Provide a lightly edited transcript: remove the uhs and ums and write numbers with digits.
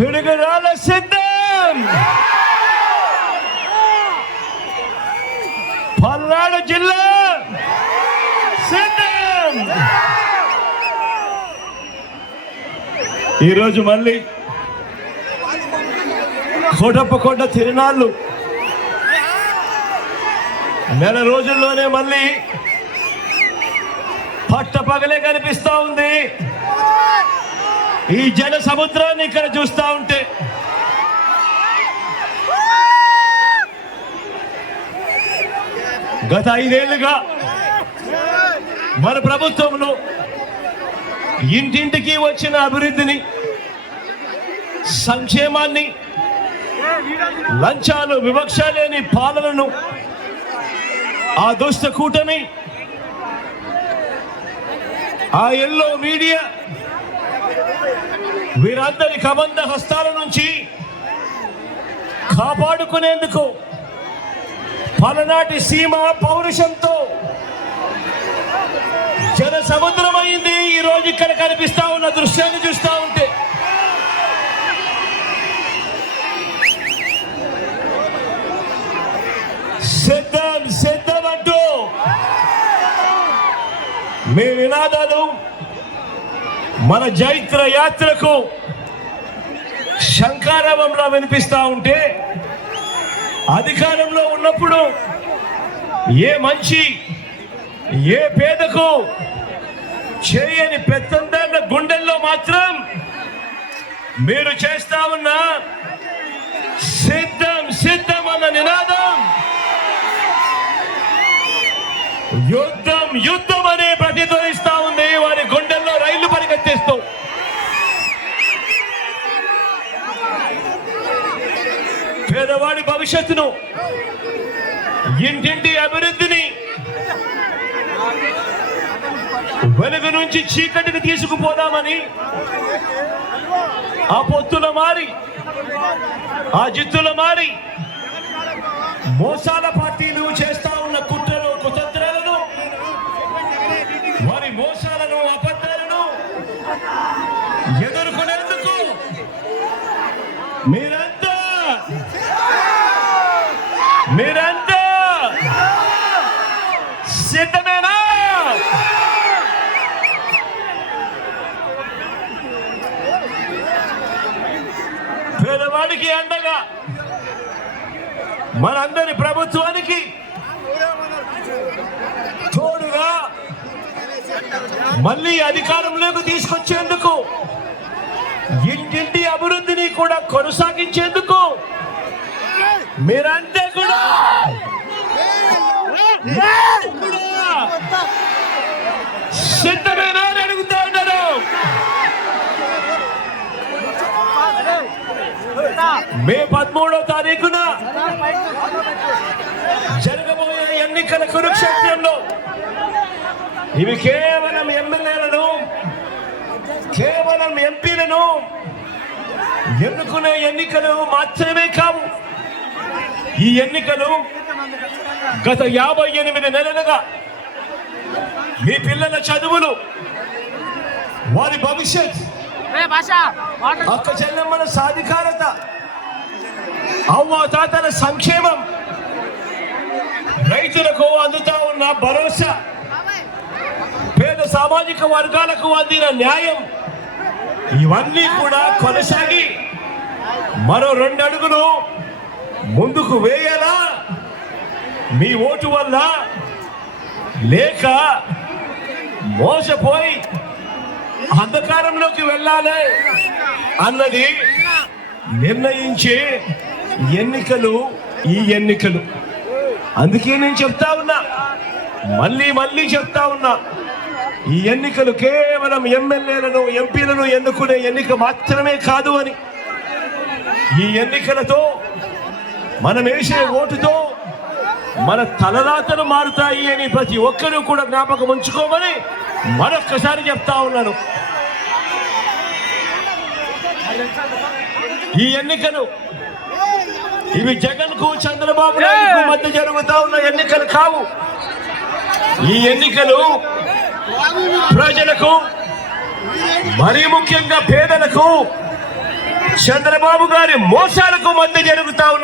పిడుగురాళ్ళ సిద్ధం. పల్నాడు జిల్లా సిద్ధం. ఈరోజు మళ్ళీ కోటప్పకొండ తిరునాళ్ళు నెల రోజుల్లోనే మళ్ళీ పట్టపగలే కనిపిస్తా ఉంది. ఈ జన సముద్రాన్ని ఇక్కడ చూస్తా ఉంటే గత 5 ఏళ్లుగా మన ప్రభుత్వంలో ఇంటింటికి వచ్చిన అభివృద్ధిని, సంక్షేమాన్ని, లంచాలు, వివక్ష లేని పాలనను ఆ దుష్ట కూటమి, ఆ ఎల్లో మీడియా వీరందరి కబంధ హస్తాల నుంచి కాపాడుకునేందుకు పలనాటి సీమ పౌరుషంతో జన సముద్రం అయింది. ఈ రోజు ఇక్కడ కనిపిస్తా ఉన్న దృశ్యాన్ని చూస్తా ఉంటే సిద్ధం సిద్ధం అంటూ మీ నినాదాలు మన జైత్ర యాత్రకు శంఖారావంలో వినిపిస్తా ఉంటే, అధికారంలో ఉన్నప్పుడు ఏ మంచి ఏ పేదకు చేయని పెత్తందారుల గుండెల్లో మాత్రం మీరు చేస్తా ఉన్న సిద్ధం సిద్ధం అన్న నినాదం యుద్ధం యుద్ధం అనే ప్రతిధ్వనిస్తా ఉంది. వారి గుండెల్లో రైళ్లు పరిగెత్తిస్తూ పేదవాడి భవిష్యత్తును, ఇంటింటి అభివృద్ధిని వెలుగు నుంచి చీకటికి తీసుకుపోదామని ఆ పొత్తుల మారి, ఆ జిత్తుల మారి మోసాల పార్టీలు చేస్తా ఉన్న కుట్రలు, కుతంత్రాలను, వారి మోసాలను, అబద్ధాలను ఎదుర్కొనేందుకు మీరంతా సిద్ధమేనా? పేదవాడికి అండగా మనందరి ప్రభుత్వానికి తోడుగా మళ్ళీ అధికారంలోకి తీసుకొచ్చేందుకు, ఇంటింటి అభివృద్ధిని కూడా కొనసాగించేందుకు మీరంతా కూడా సిద్ధమేనా అని అడుగుతా ఉన్నారు. మే 13వ తారీఖున జరగబోయే ఎన్నికల కురుక్షేత్రంలో ఇవి కేవలం ఎమ్మెల్యేలను, కేవలం ఎంపీలను ఎన్నుకునే ఎన్నికలు మాత్రమే కావు. ఈ ఎన్నికలు గత 58 నెలలుగా మీ పిల్లల చదువులు, వారి భవిష్యత్, అక్క చెల్లెమ్మల సాధికారత, అవ్వ తాతల సంక్షేమం, రైతులకు అందుతా ఉన్న భరోసా, పేద సామాజిక వర్గాలకు అందిన న్యాయం, ఇవన్నీ కూడా కొనసాగి మరో 2 అడుగులు ముందుకు వేయాలా? మీ ఓటు వల్ల లేక మోసపోయి అంధకారంలోకి వెళ్ళాలి అన్నది నిర్ణయించే ఎన్నికలు ఈ ఎన్నికలు. అందుకే నేను చెప్తా ఉన్నా, మళ్ళీ చెప్తా ఉన్నా, ఈ ఎన్నికలు కేవలం ఎమ్మెల్యేలను, ఎంపీలను ఎన్నుకునే ఎన్నిక మాత్రమే కాదు అని. ఈ ఎన్నికలతో మనం వేసే ఓటుతో మన తలరాతలు మారుతాయి అని ప్రతి ఒక్కరూ కూడా జ్ఞాపకం ఉంచుకోమని మరొక్కసారి చెప్తా ఉన్నాను. ఈ ఎన్నికలు ఇవి జగన్ కు, చంద్రబాబు నాయుడుకు మధ్య జరుగుతా ఉన్న ఎన్నికలు కావు. ఈ ఎన్నికలు ప్రజలకు, మరీ ముఖ్యంగా పేదలకు చంద్రబాబు గారి మోసాలకు మధ్య జరుగుతా ఉన్న